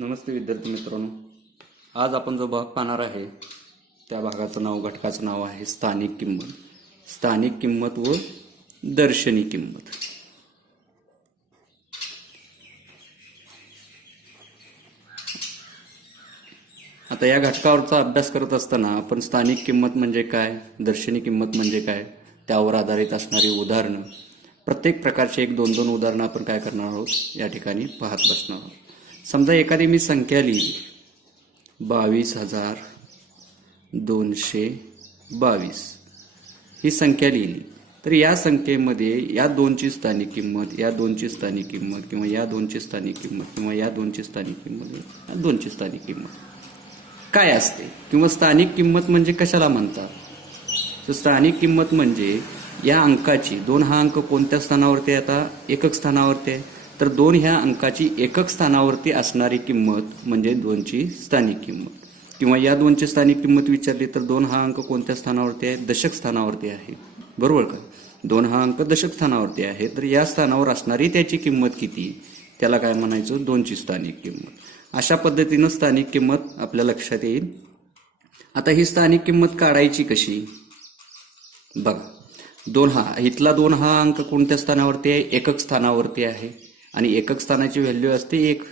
नमस्ते विद्यार्थी मित्रांनो, आज आपण जो भाग पाहणार आहे त्या भागाचं घटकाचं नाव आहे स्थानिक किंमत. स्थानिक किंमत व दर्शनी किंमत. आता या घटकावरचा अभ्यास करत असताना आपण स्थानिक किंमत म्हणजे काय, दर्शनी किंमत म्हणजे काय, त्यावर आधारित असणारी उदाहरणं, प्रत्येक प्रकारचे 1-2 उदाहरणं आपण काय करणार आहोत या ठिकाणी पाहत बसणार आहोत. समजा एखादी मी संख्या लिहिली 22,222 ही संख्या लिहिली, तर या संख्येमध्ये या दोनची स्थानिक किंमत, या दोनची स्थानिक किंमत किंवा या दोनची स्थानिक किंमत किंवा या दोनची स्थानिक किंमत, या दोनची स्थानिक किंमत काय असते किंवा स्थानिक किंमत म्हणजे कशाला म्हणतात. तर स्थानिक किंमत म्हणजे या अंकाची, 2 हा अंक कोणत्या स्थानावरती आहे, आता एकक स्थानावरती आहे, तर 2 ह्या अंकाची एकक स्थानावरती असणारी किंमत म्हणजे 2ची स्थानिक किंमत. किंवा या 2ची स्थानिक किंमत विचारली तर 2 हा अंक कोणत्या स्थानावरती आहे, दशक स्थानावरती आहे, बरोबर का. 2 हा अंक दशक स्थानावरती आहे, तर या स्थानावर असणारी त्याची किंमत किती, त्याला काय म्हणायचं, 2ची स्थानिक किंमत. अशा पद्धतीनं स्थानिक किंमत आपल्या लक्षात येईल. आता ही स्थानिक किंमत काढायची कशी बघा. 2 इथला 2 हा अंक कोणत्या स्थानावरती आहे, एकक स्थानावरती आहे आणि एकक स्थानाची व्हॅल्यू असते 1.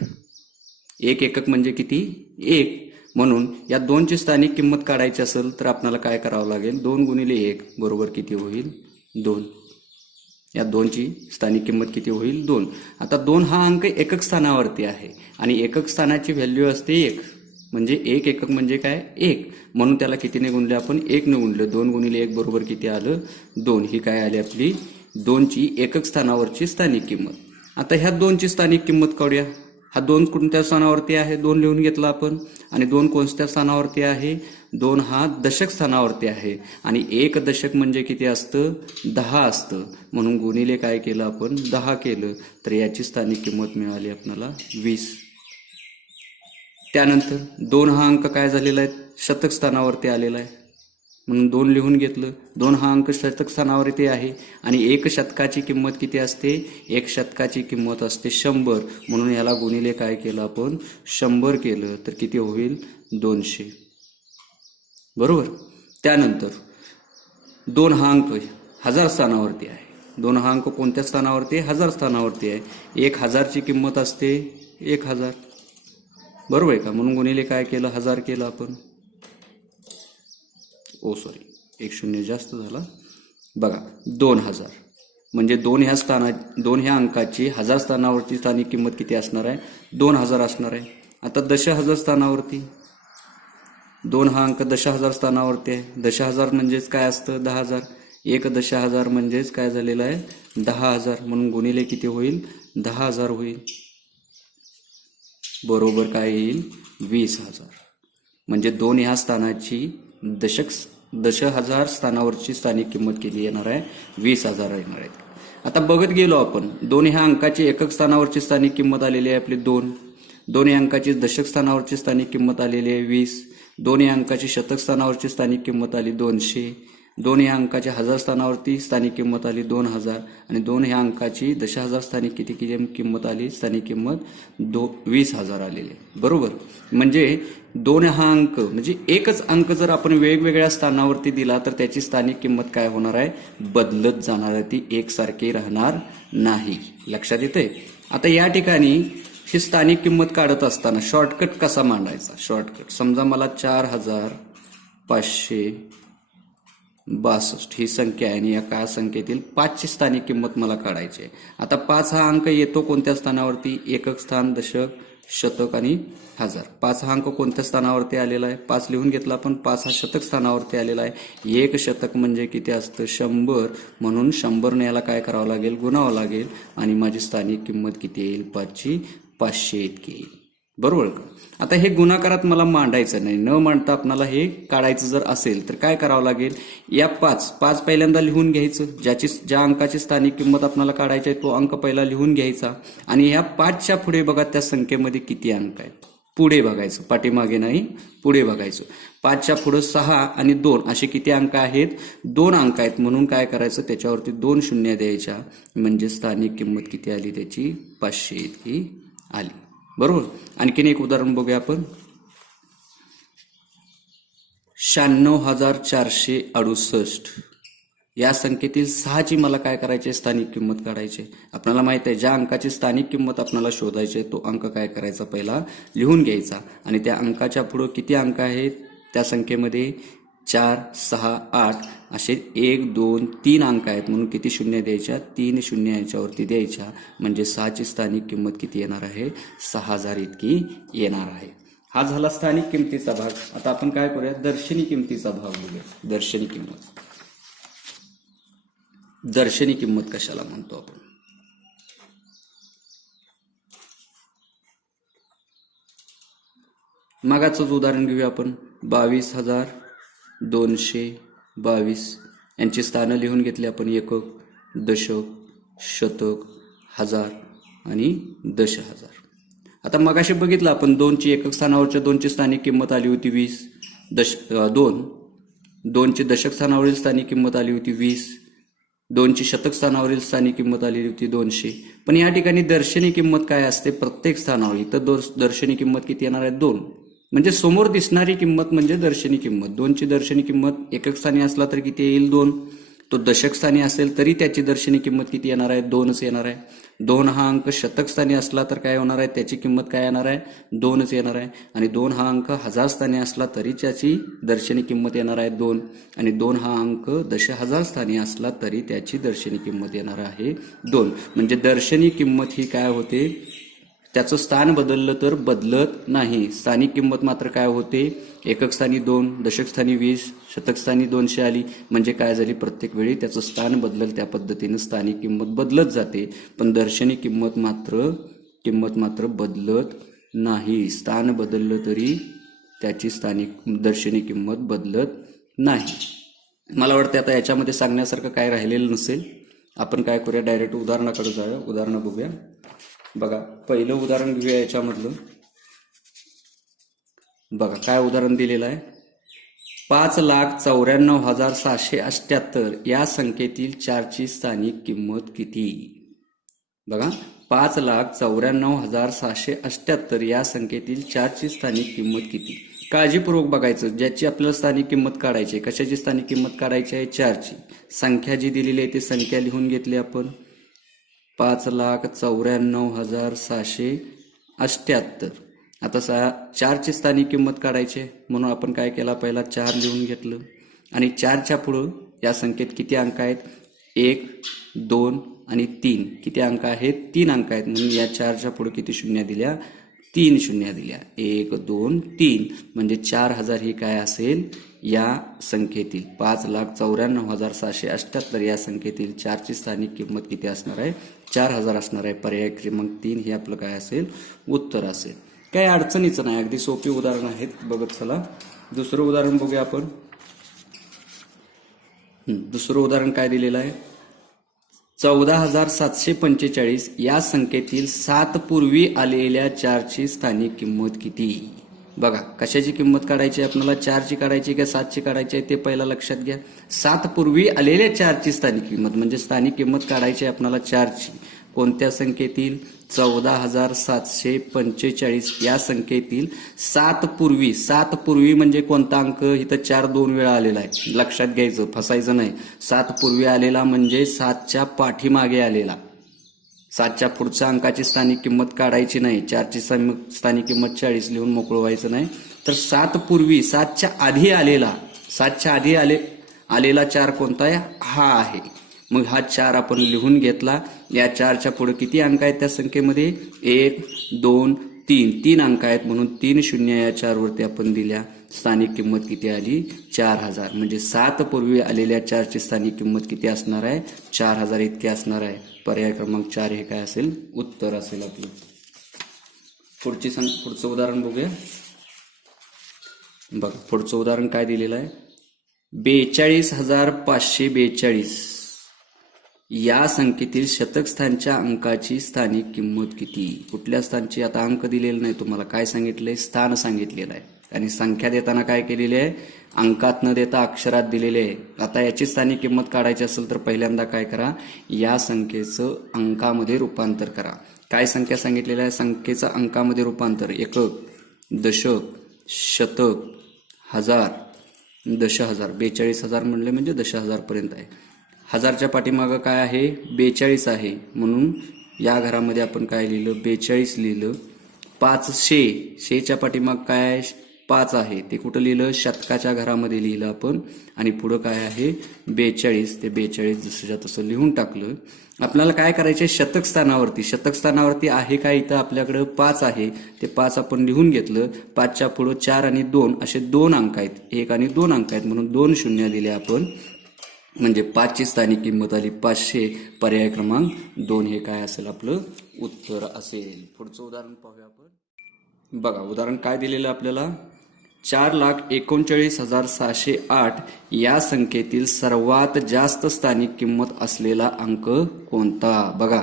एक एकक म्हणजे किती, 1. म्हणून या 2ची स्थानिक किंमत काढायची असेल तर आपल्याला काय करावं लागेल, 2 गुणिले 1 बरोबर किती होईल, 2. या 2ची स्थानिक किंमत किती होईल, 2. आता 2 हा अंक एकक स्थानावरती आहे आणि एकक स्थानाची व्हॅल्यू असते 1. म्हणजे 1 एकक म्हणजे काय, 1. म्हणून त्याला कितीने गुणले आपण, 1 ने गुणले. 2 गुणिले 1 बरोबर किती आलं, 2. ही काय आली आपली 2ची एकक स्थानावरची स्थानिक किंमत. आता ह्या 2ची स्थानिक किंमत काढूया. हा 2 कोणत्या स्थानावरती आहे, 2 लिहून घेतला आपण. आणि 2 कोणत्या स्थानावरती आहे, 2 हा दशक स्थानावरती आहे आणि 1 दशक म्हणजे किती असतं, 10 असतं. म्हणून गुणिले काय केलं आपण, 10 केलं, तर याची स्थानिक किंमत मिळाली आपल्याला 20. त्यानंतर 2 हा अंक काय झालेला आहे, शतक स्थानावरती आलेला आहे, म्हणून 2 लिहून घेतलं. 2 हा अंक शतक स्थानावरती आहे आणि 1 शतकाची किंमत किती असते, 1 शतकाची किंमत असते 100. म्हणून याला गुणिले काय केलं आपण, 100 केलं, तर किती होईल, 200, बरोबर. त्यानंतर 2 हा अंक हजार स्थानावरती आहे. 2 हा अंक कोणत्या स्थानावरती, हजार स्थानावरती आहे. 1000ची किंमत असते 1000, बरोबर आहे का. म्हणून गुणिले काय केलं, 1000 केलं आपण. एक शून्य जास्त झाला बघा. 2000 म्हणजे 2 ह्या अंकाची हजार स्थानावरती स्थानिक किंमत किती असणार आहे, 2000 असणार आहे. आता दशहजार स्थानावरती 2 हा अंक दशहजार स्थानावरती आहे. दशहजार म्हणजेच काय असतं, 10,000. 1 दशहजार म्हणजेच काय झालेलं आहे, 10,000. म्हणून गुणिले किती होईल, 10,000 होईल, बरोबर काय येईल, 20,000. म्हणजे 2 ह्या स्थानाची दशहजार स्थानावरची स्थानिक किंमत किती येणार आहे, 20,000 येणार आहे. आता बघत गेलो आपण, 2 ह्या अंकाची एकक स्थानावरची स्थानिक किंमत आलेली आहे आपली 2. 2 या अंकाची दशक स्थानावरची स्थानिक किंमत आलेली आहे 20. 2 या अंकाची शतक स्थानावरची स्थानिक किंमत आली 200. 2 या अंकाची हजार स्थानावरती स्थानिक किंमत आली 2000 आणि 2 ह्या अंकाची दशहजार स्थानिक किती किंमत आली, स्थानिक किंमत 20,000 आलेली आहे, बरोबर. म्हणजे 2 हा अंक म्हणजे एकच अंक जर आपण वेगवेगळ्या स्थानावरती दिला तर त्याची स्थानिक किंमत काय होणार आहे, बदलत जाणार आहे, ती एकसारखी राहणार नाही. लक्षात येते. आता या ठिकाणी ही स्थानिक किंमत काढत असताना शॉर्टकट कसा मांडायचा, शॉर्टकट. समजा मला 4562 ही संख्या आहे आणि या काय संख्येतील 5ची स्थानिक किंमत मला काढायची आहे. आता 5 हा अंक येतो कोणत्या स्थानावरती, एकक स्थान, दशक, शतक आणि हजार. 5 हा अंक कोणत्या स्थानावरती आलेला आहे, 5 लिहून घेतला आपण. 5 हा शतक स्थानावरती आलेला आहे. 1 शतक म्हणजे किती असतं, 100. म्हणून 100 याला काय करावं लागेल, गुणावं लागेल आणि माझी स्थानिक किंमत किती येईल, 5ची 500 इतकी येईल, बरोबर का. आता हे गुणाकारात मला मांडायचं नाही, न मांडता आपल्याला हे काढायचं जर असेल तर काय करावं लागेल, या 5 पहिल्यांदा लिहून घ्यायचं. ज्या अंकाची स्थानिक किंमत आपल्याला काढायची आहे तो अंक पहिला लिहून घ्यायचा आणि ह्या 5च्या पुढे बघा त्या संख्येमध्ये किती अंक आहेत, पुढे बघायचं, पाठीमागे नाही, पुढे बघायचं. 5च्या पुढे 6 आणि 2 असे किती अंक आहेत, 2 अंक आहेत. म्हणून काय करायचं, त्याच्यावरती 2 शून्य द्यायच्या, म्हणजे स्थानिक किंमत किती आली त्याची, 500 इतकी आली, बरोबर. आणखीन एक उदाहरण बघूया आपण. 96,468 या संख्येतील 6ची मला काय करायची, स्थानिक किंमत काढायची. आपल्याला माहित आहे ज्या अंकाची स्थानिक किंमत आपल्याला शोधायची तो अंक काय करायचा, पहिला लिहून घ्यायचा. आणि त्या अंकाच्या पुढे किती अंक आहेत त्या संख्येमध्ये, 4, 6, 8 असे 1, 2, 3 अंक आहेत. म्हणून किती शून्य द्यायच्या, 3 शून्य याच्यावरती द्यायच्या. म्हणजे 6ची स्थानिक किंमत किती येणार आहे, 6,000 इतकी येणार आहे. हा झाला स्थानिक किमतीचा भाग. आता आपण काय करूया, दर्शनी किमतीचा भाग बघूया. दर्शनी किंमत. दर्शनी किंमत कशाला म्हणतो आपण, मागाचंच उदाहरण घेऊया आपण. 22,222 यांची स्थानं लिहून घेतली आपण. एकक, दशक, शतक, हजार आणि दशहजार. आता मगाशी बघितलं आपण 2ची एकक स्थानावरच्या 2ची स्थानिक किंमत आली होती 20. 2ची दशक स्थानावरील स्थानिक किंमत आली होती 20. 2ची शतक स्थानावरील स्थानिक किंमत आली होती 200. पण या ठिकाणी दर्शनी किंमत काय असते, प्रत्येक स्थानावर. इथं दर्शनी किंमत किती येणार आहे, 2. म्हणजे समोर दिसणारी किंमत म्हणजे दर्शनी किंमत. 2ची दर्शनी किंमत एकक स्थानी असला तर किती येईल, 2. तो दशक स्थानी असेल तरी त्याची दर्शनी किंमत किती येणार आहे, 2च येणार आहे. 2 हा अंक शतक स्थानी असला तर काय होणार आहे, त्याची किंमत काय येणार आहे, 2च येणार आहे. आणि 2 हा अंक हजार स्थानी असला तरी त्याची दर्शनी किंमत येणार आहे 2. आणि 2 हा अंक दशहजार स्थानी असला तरी त्याची दर्शनी किंमत येणार आहे 2. म्हणजे दर्शनी किंमत ही काय होते, त्याचं स्थान बदललं तर बदलत नाही. स्थानिक किंमत मात्र काय होते, एकक स्थानी 2, दशक स्थानी 20, शतक स्थानी 200 आली. म्हणजे काय झाली, प्रत्येक वेळी त्याचं स्थान बदलल त्या पद्धतीनं स्थानिक किंमत बदलत जाते. पण दर्शनी किंमत मात्र बदलत नाही. स्थान बदललं तरी त्याची दर्शनी किंमत बदलत नाही. मला वाटतं आता याच्यामध्ये सांगण्यासारखं काय राहिलेलं नसेल. आपण काय करूया, डायरेक्ट उदाहरणाकडे जाऊया. उदाहरण बघूया. बघा, पहिलं उदाहरण घेऊया याच्यामधलं. बघा काय उदाहरण दिलेलं आहे. 5,94,678 या संख्येतील 4ची स्थानिक किंमत किती. बघा, 5,94,678 या संख्येतील 4ची स्थानिक किंमत किती. काळजीपूर्वक बघायचं. ज्याची आपल्याला स्थानिक किंमत काढायची आहे, कशाची स्थानिक किंमत काढायची आहे, 4ची. संख्या जी दिलेली आहे ती संख्या लिहून घेतली आपण. 5,94,678. आता 4ची स्थानिक किंमत काढायची आहे म्हणून आपण काय केला, पहिला 4 लिहून घेतलं. आणि 4च्या पुढं या संख्येत किती अंक आहेत, 1, 2 आणि 3. किती अंक आहेत, 3 अंक आहेत. म्हणून या 4च्या पुढे किती शून्य दिल्या, 3 शून्य दिल्या. 1, 2, 3. म्हणजे 4,000 ही काय असेल, या संख्येतील 5,94,678 या संख्येतील 4ची स्थानिक किंमत किती असणार आहे, 4,000 असणार आहे. पर्याय क्रमांक 3 हे आपलं काय असेल, उत्तर असेल. काही अडचणीचं नाही, अगदी सोपी उदाहरण आहेत. बघत चला. दुसरं उदाहरण बघूया आपण. दुसरं उदाहरण काय दिलेलं आहे, 14,745 या संख्येतील 7 पूर्वी आलेल्या 4ची स्थानिक किंमत किती. बघा, कशाची किंमत काढायची आपल्याला, 4ची काढायची का 7ची काढायची आहे ते पहिला लक्षात घ्या. 7 पूर्वी आलेल्या 4ची स्थानिक किंमत म्हणजे स्थानिक किंमत काढायची आहे आपल्याला 4ची. कोणत्या संख्येतील, 14,745 या संख्येतील 7 पूर्वी. 7 पूर्वी म्हणजे कोणता अंक, इथं 4 2 वेळा आलेला आहे, लक्षात घ्यायचं, फसायचं नाही. 7 पूर्वी आलेला म्हणजे 7च्या पाठीमागे आलेला. 7च्या पुढच्या अंकाची स्थानिक किंमत काढायची नाही. 4ची स्थानिक किंमत 40 लिहून मोकळं व्हायचं नाही. तर 7 पूर्वी, 7च्या आधी आलेला, 7च्या आधी आलेला 4 कोणता आहे, हा आहे. मग हा 4 आपण लिहून घेतला. या 4च्या पुढे किती अंक आहेत त्या संख्येमध्ये, 1, 2, 3. 3 अंक आहेत म्हणून 3 शून्य या 4 वरती आपण दिल्या. स्थानिक किंमत किती आली, 4,000. म्हणजे 7 पूर्वी आलेल्या 4ची स्थानिक किंमत किती असणार आहे, 4,000 इतकी असणार आहे. पर्याय क्रमांक 4 हे काय असेल, उत्तर असेल आपलं. पुढचं उदाहरण बघूया. बघा, पुढचं उदाहरण काय दिलेलं आहे, 42,542 या संख्येतील शतक स्थानच्या अंकाची स्थानिक किंमत किती. कुठल्या स्थानची, आता अंक दिलेला नाही तुम्हाला, काय सांगितलंय, स्थान सांगितलेलं आहे. आणि संख्या देताना काय केलेली आहे, अंकात न देता अक्षरात दिलेले आहे. आता याची स्थानिक किंमत काढायची असेल तर पहिल्यांदा काय करा, या संख्येचं अंकामध्ये रूपांतर करा. काय संख्या सांगितलेल्या आहे? संख्येचा अंकामध्ये रूपांतर एकक, दशक, शतक, हजार, दशहजार. 42,000 म्हणले म्हणजे दशहजारपर्यंत आहे. हजारच्या पाठीमागं काय आहे? 42 आहे. म्हणून या घरामध्ये आपण काय लिहिलं? 42 लिहिलं. 500, शेच्या पाठीमाग काय आहे? 5 आहे. ते कुठं लिहिलं? शतकाच्या घरामध्ये लिहिलं आपण. आणि पुढं काय आहे? 42. ते 42 जसंच्या तसं लिहून टाकलं. आपल्याला काय करायचं? शतक स्थानावरती आहे का? इथं आपल्याकडं 5 आहे. ते 5 आपण लिहून घेतलं. 5च्या पुढं 4 आणि 2 असे 2 अंक आहेत. 1 आणि 2 अंक आहेत म्हणून 2 शून्य दिले आपण. म्हणजे 5ची स्थानिक किंमत आली 500. पर्याय क्रमांक 2 हे काय असेल? आपलं उत्तर असेल. पुढचं उदाहरण पाहूया आपण. बघा उदाहरण काय दिलेलं आपल्याला? 4,39,608 या संख्येतील सर्वात जास्त स्थानिक किंमत असलेला अंक कोणता? बघा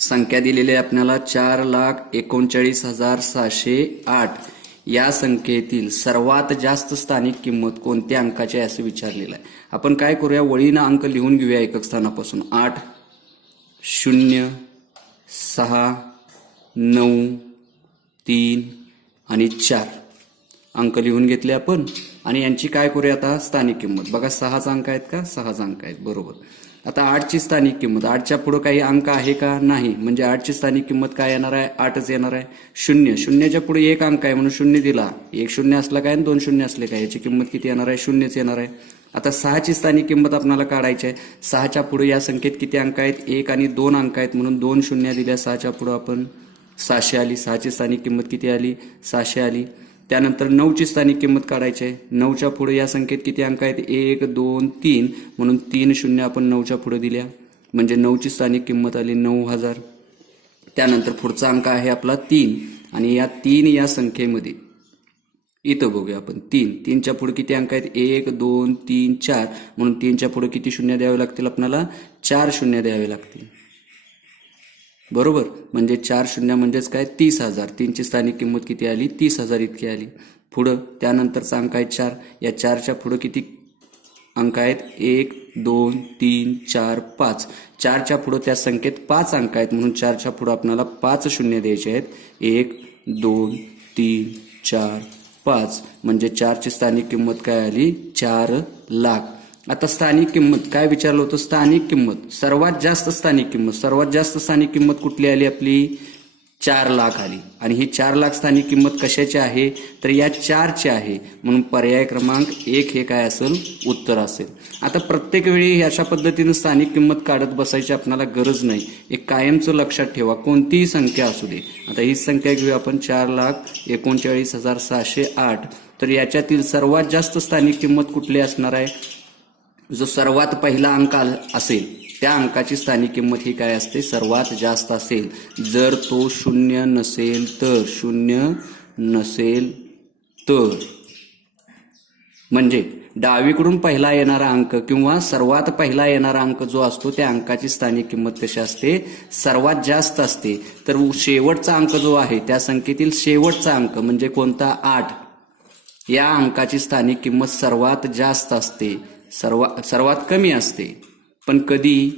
संख्या दिलेली आहे आपल्याला 4,39,608 या संख्येतील सर्वात जास्त स्थानिक किंमत कोणत्या अंकाची आहे असं विचारलेलं आहे. आपण काय करूया? वळीनं अंक लिहून घेऊया एकक स्थानापासून. 8, 0, 6, 9, 3 आणि 4 अंक लिहून घेतले आपण. आणि यांची काय करूया आता? स्थानिक किंमत. बघा 6चा अंक आहेत का? 6चा अंक आहेत. बरोबर. आता 8ची स्थानिक किंमत. 8च्या पुढे काही अंक आहे का? नाही. म्हणजे 8ची स्थानिक किंमत काय येणार आहे? 8च येणार आहे. 0, 0च्या पुढे 1 अंक आहे म्हणून 0 दिला. 1 0 असला काय आणि 2 0 असले काय? याची किंमत किती येणार आहे? 0च येणार आहे. आता 6ची स्थानिक किंमत आपल्याला काढायची आहे. 6च्या पुढे या संख्येत किती अंक आहेत? 1 आणि 2 अंक आहेत म्हणून 2 0 दिल्या. 6च्या पुढे आपण 600 आली. 6ची स्थानिक किंमत किती आली? 600 आली. त्यानंतर 9ची स्थानिक किंमत काढायची आहे. 9च्या पुढे या संख्येत किती अंक आहेत? 1 2 3 म्हणून 3 0 आपण 9च्या पुढे दिल्या. म्हणजे 9ची स्थानिक किंमत आली 9,000. त्यानंतर पुढचा अंक आहे आपला 3. आणि या 3 या संख्येमध्ये इथं बघूया आपण 3च्या पुढे किती अंक आहेत? 1 2 3 4 म्हणून 3च्या पुढे किती शून्य द्यावे लागतील आपल्याला? 4 शून्य द्यावे लागतील. बरोबर. म्हणजे 4 शून्य म्हणजेच काय? 30,000. 3ची स्थानिक किंमत किती आली? 30,000 इतकी आली. पुढं त्यानंतरचा अंक आहे 4. या 4च्या पुढे किती अंक आहेत? 1 2 3 4 5. 4च्या पुढे त्या संख्येत 5 अंक आहेत म्हणून 4च्या पुढे आपल्याला 5 शून्य द्यायचे आहेत. 1 2 3 4 5. म्हणजे 4ची स्थानिक किंमत काय आली? 4 लाख. आता स्थानिक किंमत काय विचारलं होतं? स्थानिक किंमत सर्वात जास्त स्थानिक किंमत कुठली आली आपली? 4 लाख आली. आणि ही 4 लाख स्थानिक किंमत कशाची आहे? तर या 4ची आहे. म्हणून पर्याय क्रमांक 1 हे काय असेल? उत्तर असेल. आता प्रत्येक वेळी अशा पद्धतीने स्थानिक किंमत काढत बसायची आपल्याला गरज नाही. एक कायमचं लक्षात ठेवा. कोणतीही संख्या असू दे. आता ही संख्या घेऊया आपण 4,39,608. तर याच्यातील सर्वात जास्त स्थानिक किंमत कुठली असणार आहे? जो सर्वात पहिला अंक असेल त्या अंकाची स्थानिक किंमत ही काय असते? सर्वात जास्त असेल. जर तो 0 नसेल तर. 0 नसेल तर म्हणजे डावीकडून पहिला येणारा अंक किंवा सर्वात पहिला येणारा अंक जो असतो त्या अंकाची स्थानिक किंमत कशी असते? सर्वात जास्त असते. तर शेवटचा अंक जो आहे त्या संख्येतील शेवटचा अंक म्हणजे कोणता? 8. या अंकाची स्थानिक किंमत सर्वात जास्त असते. सर्वात कमी असते. पण कधी?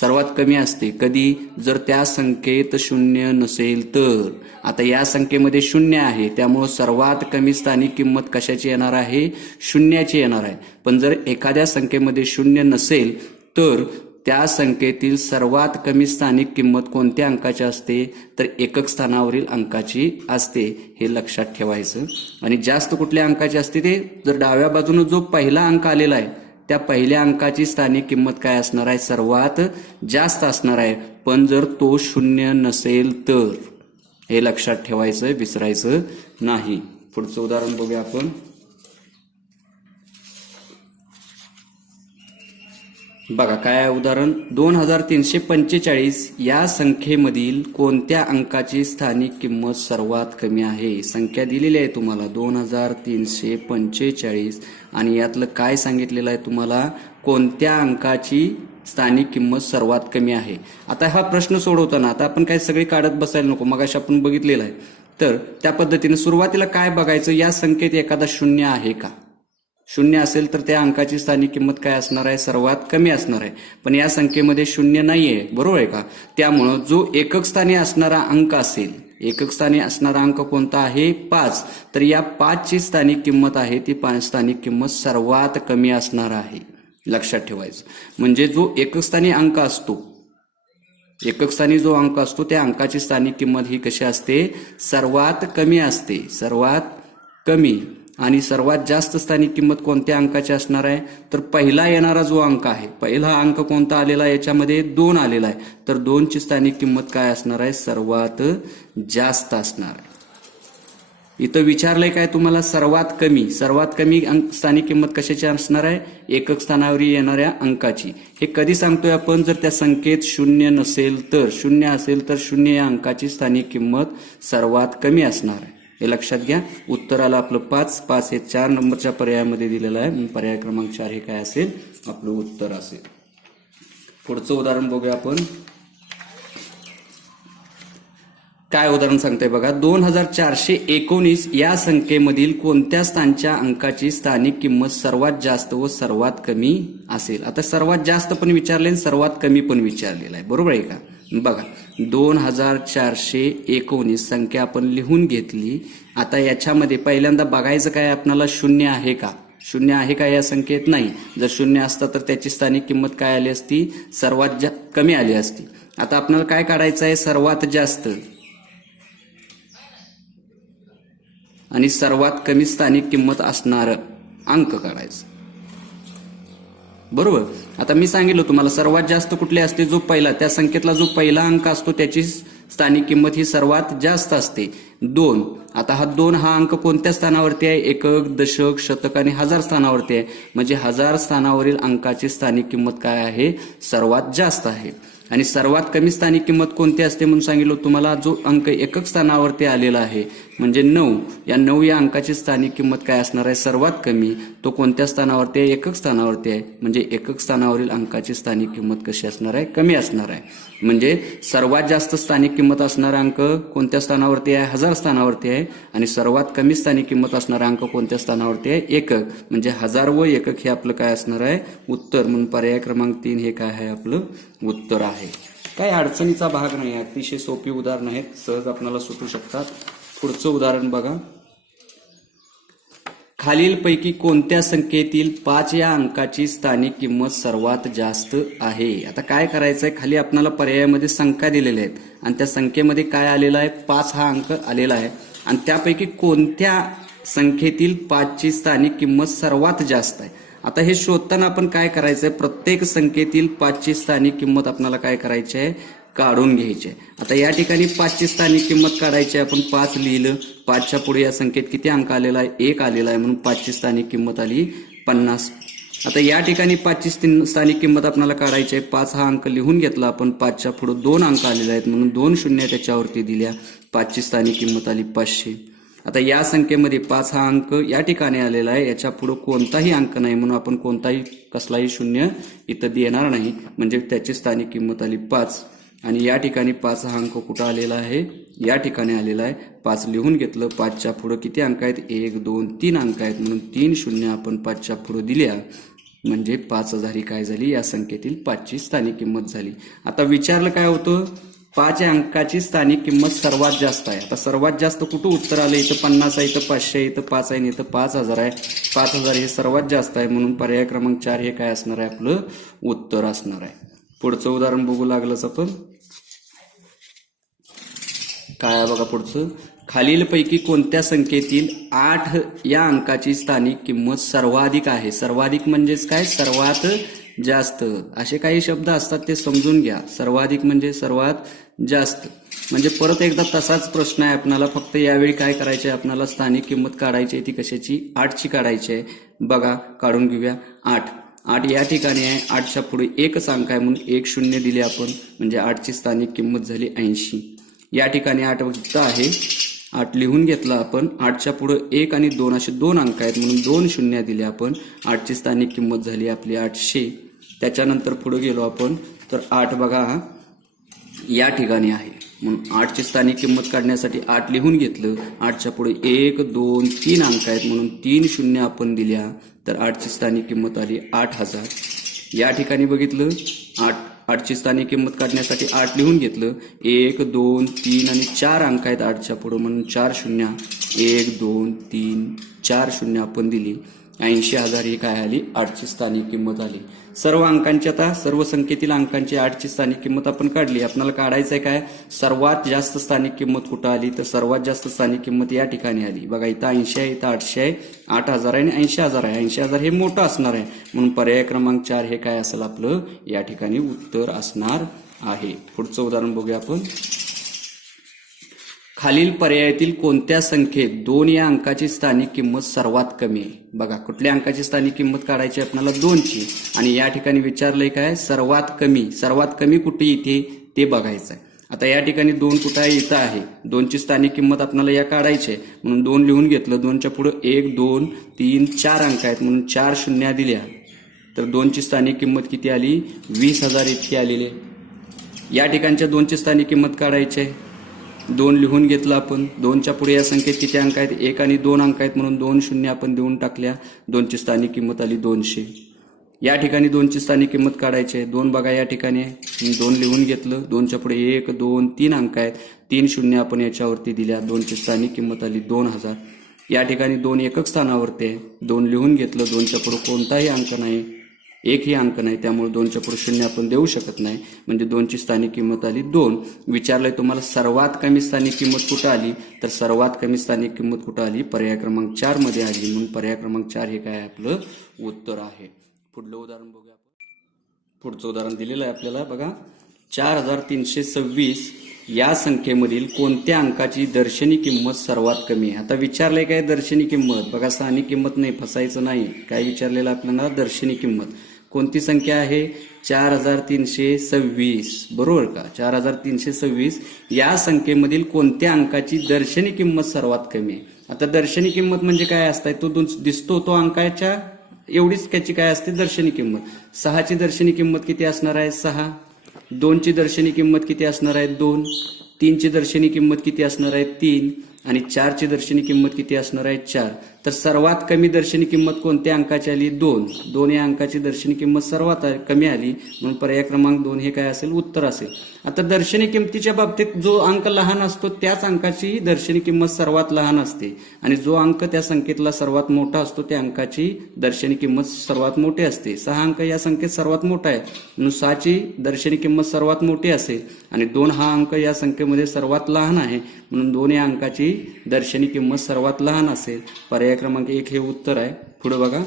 सर्वात कमी असते कधी? जर त्या संख्येत 0 नसेल तर. आता या संख्येमध्ये 0 आहे त्यामुळे सर्वात कमी स्थानिक किंमत कशाची येणार आहे? 0ची येणार आहे. पण जर एखाद्या संख्येमध्ये 0 नसेल तर त्या संख्येतील सर्वात कमी स्थानिक किंमत कोणत्या अंकाची असते? तर एकक स्थानावरील अंकाची असते. हे लक्षात ठेवायचं. आणि जास्त कुठल्या अंकाची असते? ते जर डाव्या बाजूने जो पहिला अंक आलेला आहे त्या पहिल्या अंकाची स्थानिक किंमत काय असणार आहे? सर्वात जास्त असणार आहे. पण जर तो 0 नसेल तर. हे लक्षात ठेवायचं, विसरायचं नाही. पुढचं उदाहरण बघूया आपण. बघा काय आहे उदाहरण? 2,345 या संख्येमधील कोणत्या अंकाची स्थानिक किंमत सर्वात कमी आहे? संख्या दिलेली आहे तुम्हाला 2,345 आणि यातलं काय सांगितलेलं आहे तुम्हाला? कोणत्या अंकाची स्थानिक किंमत सर्वात कमी आहे. आता हा प्रश्न सोडवताना आता आपण काय सगळे काढत बसायला नको. मगाशी आपण बघितलेलं आहे. तर त्या पद्धतीने सुरुवातीला काय बघायचं? या संख्येत एखादा 0 आहे का? शून्य असेल तर त्या अंकाची स्थानिक किंमत काय असणार आहे, सर्वात कमी असणार आहे. पण या संख्येमध्ये शून्य नाहीये, बरोबर आहे का? त्यामुळं जो एकक स्थानी असणारा अंक असेल, एकक स्थानी असणारा अंक कोणता आहे, 5. तर या 5 ची स्थानिक किंमत आहे ती स्थानिक किंमत सर्वात कमी असणार आहे. लक्षात ठेवायचं. म्हणजे जो एकक स्थानी अंक असतो, एकक स्थानी जो अंक असतो त्या अंकाची स्थानिक किंमत ही कशी असते, सर्वात कमी असते, सर्वात कमी. आणि सर्वात जास्त स्थानिक किंमत कोणत्या अंकाची असणार आहे, तर पहिला येणारा जो अंक आहे, पहिला अंक कोणता आलेला आहे, याच्यामध्ये 2 आलेला आहे, तर 2 ची स्थानिक किंमत काय असणार आहे, सर्वात जास्त असणार आहे. इथं विचारलंय काय तुम्हाला, सर्वात कमी स्थानिक किंमत कशाची असणार आहे, एकक स्थानावर येणाऱ्या अंकाची. हे कधी सांगतोय आपण, जर त्या संख्येत शून्य नसेल तर, शून्य असेल तर 0 या अंकाची स्थानिक किंमत सर्वात कमी असणार आहे. हे लक्षात घ्या. उत्तर आलं आपलं 5 हे 4 नंबरच्या पर्यायामध्ये दिलेलं आहे. पर्याय क्रमांक 4 हे काय असेल, आपलं उत्तर असेल. पुढचं उदाहरण बघूया आपण. काय उदाहरण सांगतंय बघा, 2419 या संख्येमधील कोणत्या स्थानच्या अंकाची स्थानिक किंमत सर्वात जास्त व सर्वात कमी असेल. आता सर्वात जास्त पण विचारले आणि सर्वात कमी पण विचारलेलं आहे, बरोबर आहे का? बघा, 2419 संख्या आपण लिहून घेतली. आता याच्यामध्ये पहिल्यांदा बघायचं काय आपल्याला, शून्य आहे का, शून्य आहे का या संख्येत, नाही. जर शून्य असता तर त्याची स्थानिक किंमत काय आली असती, सर्वात कमी आली असती. आता आपल्याला काय काढायचं आहे, सर्वात जास्त आणि सर्वात कमी स्थानिक किंमत असणार अंक काढायचं, बरोबर. आता मी सांगितलं तुम्हाला सर्वात जास्त कुठले असते, जो पहिला, त्या संख्येतला जो पहिला अंक असतो त्याची स्थानिक किंमत ही सर्वात जास्त असते, 2. आता हा 2 हा अंक कोणत्या स्थानावरती आहे, एकक, दशक, शतक आणि हजार स्थानावरती आहे. म्हणजे 1000 स्थानावरील अंकाची स्थानिक किंमत काय आहे, सर्वात जास्त आहे. आणि सर्वात कमी स्थानिक किंमत कोणती असते म्हणून सांगितलं तुम्हाला, जो अंक एकक स्थानावरती आलेला आहे म्हणजे 9, या 9 या अंकाची स्थानिक किंमत काय असणार आहे, सर्वात कमी. तो कोणत्या स्थानावरती आहे, एकक स्थानावरती आहे. म्हणजे एकक स्थानावरील अंकाची स्थानिक किंमत कशी असणार आहे, कमी असणार आहे. म्हणजे सर्वात जास्त स्थानिक किंमत असणारा अंक कोणत्या स्थानावरती आहे, 1000 स्थानावरती आहे. आणि सर्वात कमी स्थानिक किंमत असणारा अंक कोणत्या स्थानावरती आहे, एकक. म्हणजे 1000 व एकक हे आपलं काय असणार आहे, उत्तर. म्हणून पर्याय क्रमांक 3 हे काय आहे, आपलं उत्तर आहे. काही अडचणीचा भाग नाही, अतिशय सोपी उदाहरण आहेत, सहज आपल्याला सुटू शकतात. पुढचं उदाहरण बघा, खालीलपैकी कोणत्या संख्येतील 5 या अंकाची स्थानिक किंमत सर्वात जास्त आहे. आता काय करायचंय, खाली आपल्याला पर्यायामध्ये संख्या दिलेल्या आहेत आणि त्या संख्येमध्ये काय आलेलं आहे, 5 हा अंक आलेला आहे. आणि त्यापैकी कोणत्या संख्येतील 5 ची स्थानिक किंमत सर्वात जास्त आहे. आता हे शोधताना आपण काय करायचंय, प्रत्येक संख्येतील 5 ची स्थानिक किंमत आपल्याला काय करायची आहे, काढून घ्यायची आहे. आता या ठिकाणी 5 ची स्थानिक किंमत काढायची आहे. आपण 5 लिहिलं, 5च्या पुढे या संख्येत किती अंक आलेला आहे, 1 आलेला आहे. म्हणून 5 ची स्थानिक किंमत आली 50. आता या ठिकाणी 5 ची स्थानिक किंमत आपल्याला काढायची आहे. 5 हा अंक लिहून घेतला आपण, 5च्या पुढे 2 अंक आलेले आहेत म्हणून 2 शून्य त्याच्यावरती दिल्या. 5 ची स्थानिक किंमत आली 500. आता या संख्येमध्ये 5 हा अंक या ठिकाणी आलेला आहे, याच्या पुढे कोणताही अंक नाही म्हणून आपण कसलाही शून्य इथं देणार नाही. म्हणजे त्याची स्थानिक किंमत आली 5. आणि या ठिकाणी 5 हा अंक कुठं आलेला आहे, या ठिकाणी आलेला आहे. 5 लिहून घेतलं, 5च्या पुढे किती अंक आहेत, 1 2 3 अंक आहेत म्हणून 3 शून्य आपण 5च्या पुढे दिल्या. म्हणजे 5000 ही काय झाली, या संख्येतील 5 ची स्थानिक किंमत झाली. आता विचारलं काय होतं, 5 या अंकाची स्थानिक किंमत सर्वात जास्त आहे. आता सर्वात जास्त कुठं उत्तर आलं, इथं 50 आहे, इथं 500 आहे, इथं 5 आहे, इथं 5000 आहे. 5000 हे सर्वात जास्त आहे म्हणून पर्याय क्रमांक 4 हे काय असणार आहे, आपलं उत्तर असणार आहे. पुढचं उदाहरण बघू लागलंच आपण. काय आहे बघा पुढचं, खालीलपैकी कोणत्या संख्येतील 8 या अंकाची स्थानिक किंमत सर्वाधिक आहे. सर्वाधिक म्हणजेच काय, सर्वात जास्त. असे काही शब्द असतात ते समजून घ्या. सर्वाधिक म्हणजे सर्वात जास्त. म्हणजे परत एकदा तसाच प्रश्न आहे आपल्याला, फक्त यावेळी काय करायचे आहे, आपल्याला स्थानिक किंमत काढायची आहे ती कशाची, 8 ची काढायची आहे. बघा काढून घेऊया. 8 या ठिकाणी आहे, 8च्या पुढे एकच अंक आहे म्हणून 1 शून्य दिले आपण. म्हणजे 8 ची स्थानिक किंमत झाली 80. या ठिकाणी 8 इथं आहे, 8 लिहून घेतला आपण. 8च्या पुढे 1 आणि 2 असे 2 अंक आहेत म्हणून 2 शून्य दिले आपण. 8 ची स्थानिक किंमत झाली आपली 800. त्याच्यानंतर पुढे गेलो आपण तर 8 बघा या ठिकाणी आहे. म्हणून 8ची स्थानिक किंमत काढण्यासाठी 8 लिहून घेतलं. 8च्या पुढे 1 2 3 अंक आहेत म्हणून 3 शून्य आपण दिल्या तर 8ची स्थानिक किंमत आली 8000. या ठिकाणी बघितलं 8ची स्थानिक किंमत काढण्यासाठी 8 लिहून घेतलं. 1 2 3 आणि 4 अंक आहेत 8च्या पुढे म्हणून 4 शून्य 1 2 3 4 शून्य आपण दिली. 80,000 ही काय आली 8ची स्थानिक किंमत आली. सर्व अंकांची आता सर्व संख्येतील अंकांची 8ची स्थानिक किंमत आपण काढली. आपल्याला काढायचं आहे काय सर्वात जास्त स्थानिक किंमत कुठं आली तर सर्वात जास्त स्थानिक किंमत या ठिकाणी आली. बघा इथं 80 आहे, इथं 800 आहे, 8000 आहे आणि 80,000 आहे. 80,000 हे मोठं असणार आहे म्हणून पर्याय क्रमांक 4 हे काय असेल आपलं या ठिकाणी उत्तर असणार आहे. पुढचं उदाहरण बघूया आपण. खालील पर्यायातील कोणत्या संख्येत 2 या अंकाची स्थानिक किंमत सर्वात कमी आहे. बघा कुठल्या अंकाची स्थानिक किंमत काढायची आपल्याला 2ची आणि या ठिकाणी विचारलंय काय सर्वात कमी कुठे इथे ते बघायचं आहे. आता या ठिकाणी 2 कुठं आहे इथं आहे. 2ची स्थानिक किंमत आपल्याला या काढायची आहे म्हणून 2 लिहून घेतलं. 2च्या पुढे 1 2 3 4 अंक आहेत म्हणून 4 शून्य दिल्या तर 2ची स्थानिक किंमत किती आली 20,000 इतकी आलेली. या ठिकाणच्या 2ची स्थानिक किंमत काढायची आहे. 2 लिहून घेतलं आपण. 2च्या पुढे या संख्येत किती अंक आहेत 1 आणि 2 अंक आहेत म्हणून 2 शून्य आपण देऊन टाकल्या. 2ची स्थानिक किंमत आली 200. या ठिकाणी 2ची स्थानिक किंमत काढायची आहे. 2 बघा या ठिकाणी आहे 2 लिहून घेतलं. 2च्या पुढे 1 2 3 अंक आहेत 3 शून्य आपण याच्यावरती दिल्या. 2ची स्थानिक किंमत आली 2000. या ठिकाणी 2 एकक स्थानावरती आहे. 2 लिहून घेतलं. 2च्या पुढे कोणताही अंक नाही एकही अंक नाही त्यामुळे 2च्या पुढे शून्य आपण देऊ शकत नाही म्हणजे 2ची स्थानिक किंमत आली 2. विचारलंय तुम्हाला सर्वात कमी स्थानिक किंमत कुठं आली तर सर्वात कमी स्थानिक किंमत कुठं आली पर्याय क्रमांक 4 मध्ये आली म्हणून पर्याय क्रमांक 4 हे काय आपलं उत्तर आहे. पुढलं उदाहरण बघूया आपण. पुढचं उदाहरण दिलेलं आहे आपल्याला बघा. 4326 या संख्येमधील कोणत्या अंकाची दर्शनी किंमत सर्वात कमी आहे. आता विचारलंय काय दर्शनी किंमत बघा स्थानिक किंमत नाही फसायचं नाही. काय विचारलेलं आपल्याला दर्शनी किंमत. कोणती संख्या आहे 4326 बरोबर का. 4326 या संख्येमधील कोणत्या अंकाची दर्शनी किंमत सर्वात कमी आहे. आता दर्शनी किंमत म्हणजे काय असते तो दिसतो तो अंकाच्या एवढीच त्याची काय असते दर्शनी किंमत. 6ची दर्शनी किंमत किती असणार आहे 6. 2ची दर्शनी किंमत किती असणार आहे 2. 3ची दर्शनी किंमत किती असणार आहे 3 आणि 4ची दर्शनी किंमत किती असणार आहे 4. तर सर्वात कमी दर्शनी किंमत कोणत्या अंकाची आली 2. 2 या अंकाची दर्शनी किंमत सर्वात कमी आली म्हणून पर्याय क्रमांक 2 हे काय असेल उत्तर असेल. आता दर्शनी किंमतीच्या बाबतीत जो अंक लहान असतो त्याच अंकाची दर्शनी किंमत सर्वात लहान असते आणि जो अंक त्या संख्येतला सर्वात मोठा असतो त्या अंकाची दर्शनी किंमत सर्वात मोठी असते. 6 अंक या संख्येत सर्वात मोठा आहे म्हणून 6ची दर्शनी किंमत सर्वात मोठी असेल आणि 2 हा अंक या संख्येमध्ये सर्वात लहान आहे म्हणून 2 या अंकाची दर्शनी किंमत सर्वात लहान असेल. पर्याय क्रमांक 1 हे उत्तर आहे. पुढे बघा.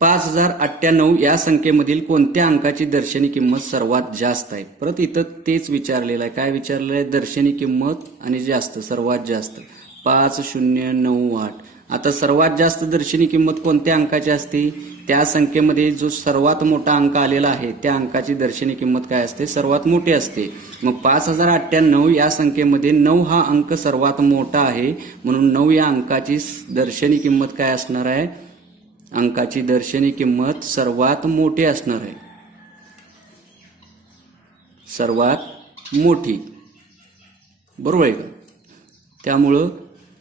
5098 या संख्येमधील कोणत्या अंकाची दर्शनी किंमत सर्वात जास्त आहे. परत इथं तेच विचारलेलं आहे. काय विचारलेलं आहे दर्शनी किंमत आणि जास्त सर्वात जास्त 5098. आता सर्वात जास्त दर्शनी किंमत कोणत्या अंकाची असते त्या संख्येमध्ये जो सर्वात मोठा अंक आलेला आहे त्या अंकाची दर्शनी किंमत काय असते सर्वात मोठी असते. मग 5098 या संख्येमध्ये 9 हा अंक सर्वात मोठा आहे म्हणून 9 या अंकाची दर्शनी किंमत काय असणार आहे अंकाची दर्शनी किंमत सर्वात मोठी असणार आहे सर्वात मोठी बरोबर आहे का. त्यामुळं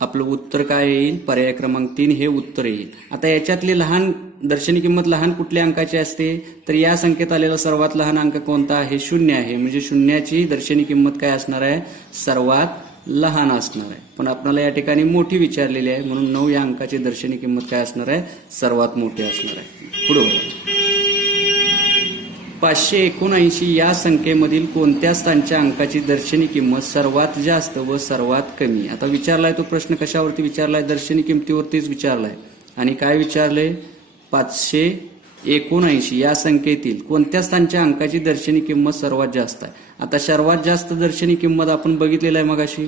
आपलं उत्तर काय येईल पर्याय क्रमांक 3 हे उत्तर येईल. आता याच्यातली लहान दर्शनी किंमत लहान कुठल्या अंकाची असते तर या संख्येत आलेला सर्वात लहान अंक कोणता आहे 0 आहे म्हणजे 0ची दर्शनी किंमत काय असणार आहे सर्वात लहान असणार आहे. पण आपल्याला या ठिकाणी मोठी विचारलेली आहे म्हणून 9 या अंकाची दर्शनी किंमत काय असणार आहे सर्वात मोठी असणार आहे. पुढे 579 या संख्येमधील कोणत्या स्थानच्या अंकाची दर्शनी किंमत सर्वात जास्त व सर्वात कमी. आता विचारलाय तो प्रश्न कशावरती विचारलाय दर्शनी किंमतीवरतीच विचारलाय आणि काय विचारलंय 579 या संख्येतील कोणत्या स्थानच्या अंकाची दर्शनी किंमत सर्वात जास्त आहे. आता सर्वात जास्त दर्शनी किंमत आपण बघितलेलं आहे मगाशी.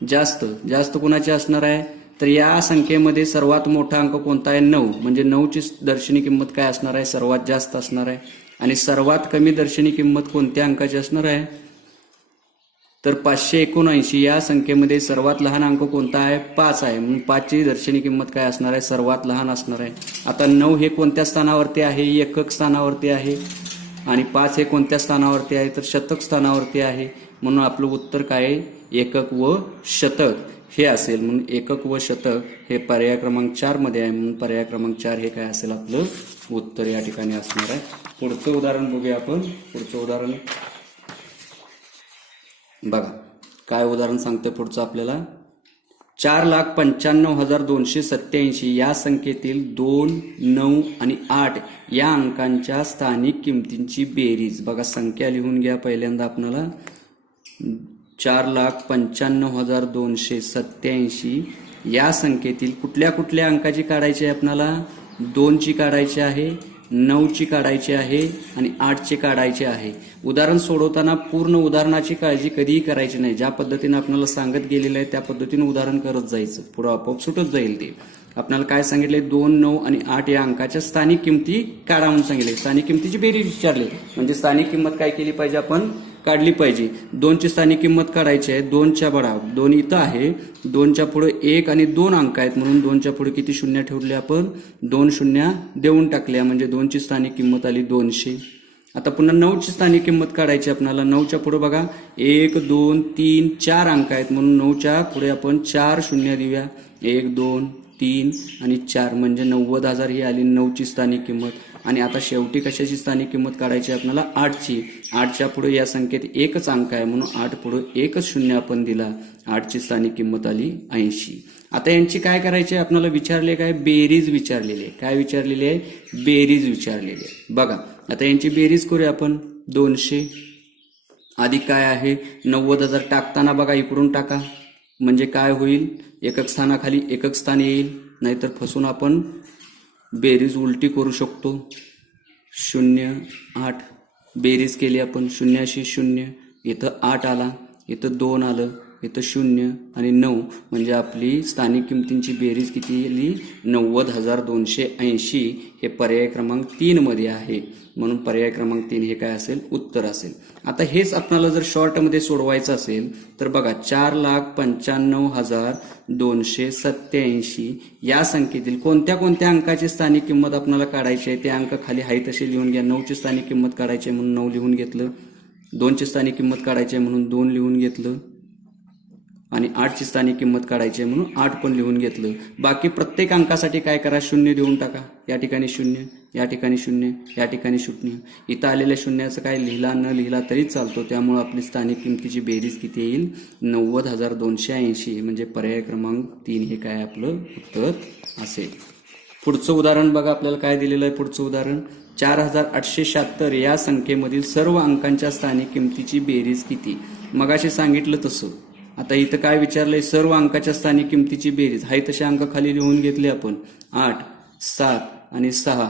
जास्त कोणाची असणार आहे तर या संख्येमध्ये सर्वात मोठा अंक कोणता आहे 9 म्हणजे 9ची दर्शनी किंमत काय असणार आहे सर्वात जास्त असणार आहे आणि सर्वात कमी दर्शनी किंमत कोणत्या अंकाची असणार आहे तर 579 या संख्येमध्ये सर्वात लहान अंक कोणता आहे 5 आहे म्हणून 5ची दर्शनी किंमत काय असणार आहे सर्वात लहान असणार आहे. आता 9 हे कोणत्या स्थानावरती आहे एकक स्थानावरती आहे आणि 5 हे कोणत्या स्थानावरती आहे तर शतक स्थानावरती आहे. म्हणून आपलं उत्तर काय आहे एकक व शतक हे असेल. म्हणून एकक व शतक हे पर्याय क्रमांक 4 मध्ये आहे. म्हणून पर्याय क्रमांक 4 हे काय असेल आपलं उत्तर या ठिकाणी असणार आहे. पुढचं उदाहरण बघूया आपण. पुढचं उदाहरण बघा काय उदाहरण सांगते पुढचं आपल्याला. 4,95,287 या संख्येतील 2, 9 आणि 8 या अंकांच्या स्थानिक किमतींची बेरीज. बघा संख्या लिहून घ्या पहिल्यांदा आपल्याला. 4,95,287 या संख्येतील कुठल्या कुठल्या अंकाची काढायची आहे आपल्याला. 2 ची काढायची आहे, 9 ची काढायची आहे आणि 8 ची काढायची आहे. उदाहरण सोडवताना पूर्ण उदाहरणाची काळजी कधीही करायची नाही. ज्या पद्धतीने आपल्याला सांगत गेलेलं आहे त्या पद्धतीने उदाहरण करत जायचं. पुढे आपोआप सुटत जाईल ते. आपल्याला काय सांगितले 2, 9 आणि 8 या अंकाच्या स्थानिक किमती काढा म्हणून सांगितले. स्थानिक किमतीची बेरीज विचारली म्हणजे स्थानिक किंमत काय केली पाहिजे आपण काढली पाहिजे. 2 ची स्थानिक किंमत काढायची आहे. 2च्या बडा 2 इथं आहे. 2च्या पुढे 1 आणि 2 अंक आहेत म्हणून 2च्या पुढे किती शून्य ठेवले आपण 2 शून्य देऊन टाकल्या म्हणजे 2 ची स्थानिक किंमत आली 200. आता पुन्हा 9 ची स्थानिक किंमत काढायची आपल्याला. 9च्या पुढे बघा 1, 2, 3, 4 अंक आहेत म्हणून 9च्या पुढे आपण 4 शून्य देऊया. 1, 2, 3 आणि 4 म्हणजे 90,000 ही आली 9 ची स्थानिक किंमत. आणि आता शेवटी कशाची स्थानिक किंमत काढायची आपल्याला 8 ची. 8च्या पुढे या संख्येत एकच अंक आहे म्हणून 8 पुढे एकच शून्य आपण दिला. 8 ची स्थानिक किंमत आली 80. आता यांची काय करायची आहे आपल्याला विचारले काय बेरीज विचारलेली आहे. काय विचारलेली आहे बेरीज विचारलेली आहे. बघा आता यांची बेरीज करूया आपण. 200 अधिक काय आहे 90,000 टाकताना बघा इकडून टाका म्हणजे काय होईल एकक स्थानाखाली एकक स्थान येईल. नाहीतर फसून आपण बेरीज उलटी करू शकतो. 0, 8 बेरीज केली आपण 0शी 0 इथं 8 आला इथं 2 आलं इथं 0 आणि 9 म्हणजे आपली स्थानिक किमतींची बेरीज किती आली 90,280 हे पर्याय क्रमांक 3 मध्ये आहे. म्हणून पर्याय क्रमांक 3 हे काय असेल उत्तर असेल. आता हेच आपल्याला जर शॉर्टमध्ये सोडवायचं असेल तर बघा 4,95,287 या संख्येतील कोणत्या कोणत्या अंकाची स्थानिक किंमत आपल्याला काढायची आहे. ते अंक खाली आहे तसे लिहून घ्या. 9 ची स्थानिक किंमत काढायची म्हणून 9 लिहून घेतलं. 2 ची स्थानिक किंमत काढायची म्हणून 2 लिहून घेतलं आणि 8 ची स्थानिक किंमत काढायची म्हणून 8 पण लिहून घेतलं. बाकी प्रत्येक अंकासाठी काय करा 0 देऊन टाका. या ठिकाणी 0, या ठिकाणी 0, या ठिकाणी 0. इथं आलेल्या शून्याचं काय लिहिला न लिहिला तरी चालतो. त्यामुळे आपली स्थानिक किमतीची बेरीज किती येईल 90,280 म्हणजे पर्याय क्रमांक 3 हे काय आपलं उत्तर असेल. पुढचं उदाहरण बघा आपल्याला काय दिलेलं आहे. पुढचं उदाहरण 4,876 या संख्येमधील सर्व अंकांच्या स्थानिक किमतीची बेरीज किती. मगाशी सांगितलं तसं. आता इथं काय विचारलंय सर्व अंकाच्या स्थानिक किमतीची बेरीज आहे तसे अंक खाली लिहून घेतले आपण 8, 7 आणि 6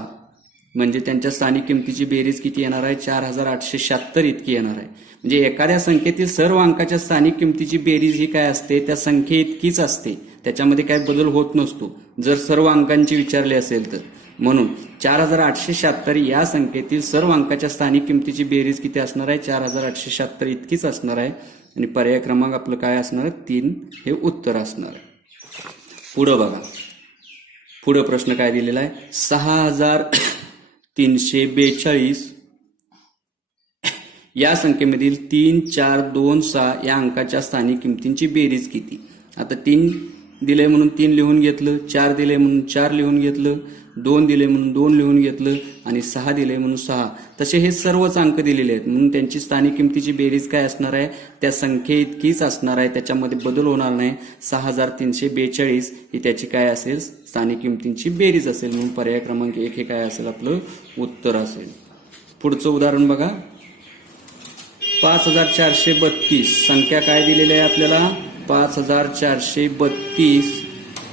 म्हणजे त्यांच्या स्थानिक किमतीची बेरीज किती येणार आहे 4,876 इतकी येणार आहे. म्हणजे एखाद्या संख्येतील सर्व अंकाच्या स्थानिक किमतीची बेरीज ही काय असते त्या संख्ये इतकीच असते. त्याच्यामध्ये काय बदल होत नसतो जर सर्व अंकांची विचारले असेल तर. म्हणून 4,876 या संख्येतील सर्व अंकाच्या स्थानिक किमतीची बेरीज किती असणार आहे 4,876 इतकीच असणार आहे. आणि पर्याय क्रमांक आपलं काय असणार आहे 3 हे उत्तर असणार आहे. पुढं बघा पुढं प्रश्न काय दिलेला आहे 6,342 या संख्येमधील 3, 4, 2, 6 या अंकाच्या स्थानिक किमतींची बेरीज किती. आता 3 दिले म्हणून 3 लिहून घेतलं. 4 दिले म्हणून 4 लिहून घेतलं. 2 दिले म्हणून 2 लिहून घेतलं आणि 6 दिले म्हणून 6. तसे हे सर्वच अंक दिलेले आहेत म्हणून त्यांची स्थानिक किमतीची बेरीज काय असणार आहे त्या संख्ये इतकीच असणार आहे. त्याच्यामध्ये बदल होणार नाही. 6,342 ही त्याची काय असेल स्थानिक किमतींची बेरीज असेल. म्हणून पर्याय क्रमांक 1 हे काय असेल आपलं उत्तर असेल. पुढचं उदाहरण बघा 5,432 संख्या काय दिलेली आहे आपल्याला 5,432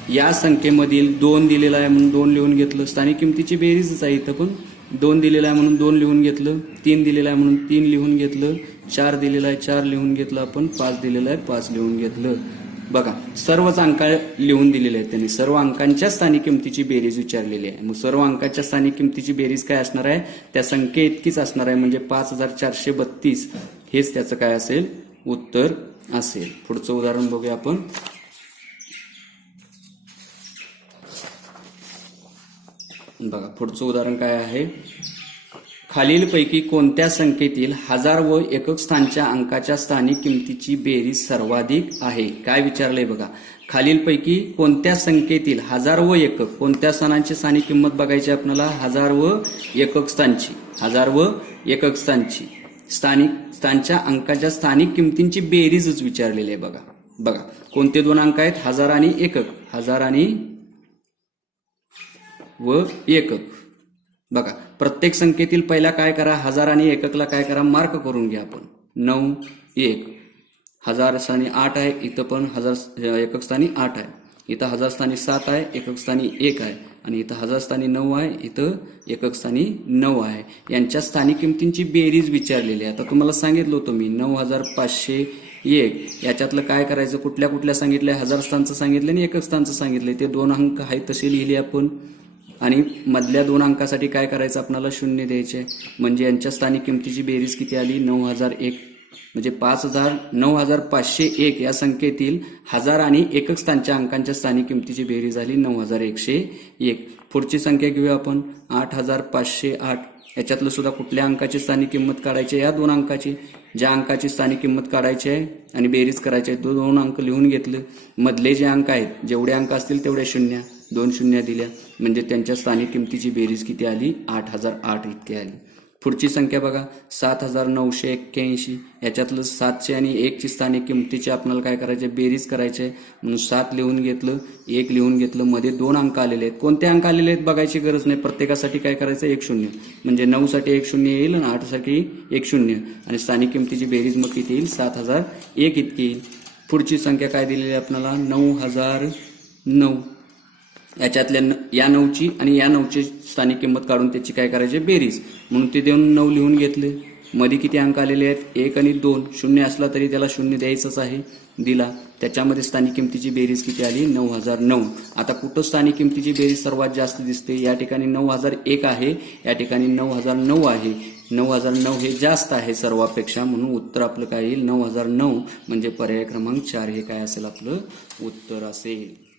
या संख्येमधील 2 दिलेला आहे म्हणून 2 लिहून घेतलं. स्थानिक किमतीची बेरीजच आहे इथं पण 2 दिलेला आहे म्हणून 2 लिहून घेतलं. 3 दिलेला आहे म्हणून 3 लिहून घेतलं. 4 दिलेला आहे 4 लिहून घेतलं आपण. 5 दिलेला आहे 5 लिहून घेतलं. बघा सर्वच अंक लिहून दिलेले आहेत त्यांनी. सर्व अंकांच्या स्थानिक किमतीची बेरीज विचारलेली आहे. मग सर्व अंकाच्या स्थानिक किमतीची बेरीज काय असणार आहे त्या संख्ये इतकीच असणार आहे म्हणजे 5,432 हेच त्याचं काय असेल उत्तर असेल. पुढचं उदाहरण बघूया आपण. बघा पुढचं उदाहरण काय आहे खालीलपैकी कोणत्या संख्येतील हजार व एकक स्थानच्या अंकाच्या स्थानिक किमतीची बेरीज सर्वाधिक आहे? काय विचारलंय बघा. खालीलपैकी कोणत्या संख्येतील हजार व एकक, कोणत्या स्थानांची स्थानिक किंमत बघायची आपल्याला? हजार व एकक स्थानची, हजार व एकक स्थानची स्थानच्या अंकाच्या स्थानिक किमतींची बेरीजच विचारलेली आहे बघा. बघा कोणते दोन अंक आहेत? हजार आणि एकक, हजार आणि व एकक. बघा प्रत्येक संख्येतील पहिला काय करा, हजार आणि एककला काय करा, मार्क करून घ्या आपण. 9 1 हजार स्थानी 8 आहे, इथं पण हजार एकक स्थानी 8 आहे, इथं हजार स्थानी 7 आहे, एकक स्थानी 1 आहे, आणि इथं हजार स्थानी 9 आहे, इथं एकक स्थानी 9 आहे. यांच्या स्थानिक किमतींची बेरीज विचारलेली आहे. आता तुम्हाला सांगितलं होतं मी 9501 याच्यातलं काय करायचं, कुठल्या कुठल्या सांगितलंय, हजार स्थानचं सांगितलं आणि एकक स्थानचं सांगितलंय. ते दोन अंक आहेत तसे लिहिले आपण, आणि मधल्या दोन अंकासाठी काय करायचं, आपल्याला 0 द्यायचे. म्हणजे यांच्या स्थानिक किमतीची बेरीज किती आली? 9001. म्हणजे 9501 या संख्येतील हजार आणि एकक स्थानच्या अंकांच्या स्थानिक किमतीची बेरीज झाली 9101. पुढची संख्या घेऊया आपण 8508. याच्यातलं सुद्धा कुठल्या अंकाची स्थानिक किंमत काढायची? या दोन अंकाची. ज्या अंकाची स्थानिक किंमत काढायची आहे आणि बेरीज करायची आहे, दोन अंक लिहून घेतलं. मधले जे अंक आहेत, जेवढे अंक असतील तेवढ्या शून्य, 2 शून्य दिल्या, म्हणजे त्यांच्या स्थानिक किमतीची बेरीज किती आली? 8008 इतकी आली. पुढची संख्या बघा 7981. याच्यातलं 7ची आणि 1ची स्थानिक किमतीची आपल्याला काय करायचे? बेरीज करायचे. म्हणून 7 लिहून घेतलं, 1 लिहून घेतलं, मध्ये 2 अंक आलेले आहेत. कोणते अंक आलेले आहेत बघायची गरज नाही, प्रत्येकासाठी काय करायचं? 1 0. म्हणजे 9 साठी 1 0 येईल आणि 8 साठी 1 0, आणि स्थानिक किमतीची बेरीज मग किती येईल? 7001 इतकी येईल. पुढची संख्या काय दिलेली आहे आपल्याला? 9009. याच्यातल्या या 9ची आणि या 9ची स्थानिक किंमत काढून त्याची काय करायची? बेरीज. म्हणून ते देऊन 9 लिहून घेतले. मध्ये किती अंक आलेले आहेत? 1 आणि 2. 0 असला तरी त्याला 0 द्यायचंच आहे, दिला. त्याच्यामध्ये स्थानिक किमतीची बेरीज किती आली? 9009. आता कुठं स्थानिक किमतीची बेरीज सर्वात जास्त दिसते? या ठिकाणी 9001 आहे, या ठिकाणी 9009 आहे. 9009 हे जास्त आहे सर्वापेक्षा, म्हणून उत्तर आपलं काय येईल? 9009. म्हणजे पर्याय क्रमांक 4 हे काय असेल आपलं उत्तर असेल.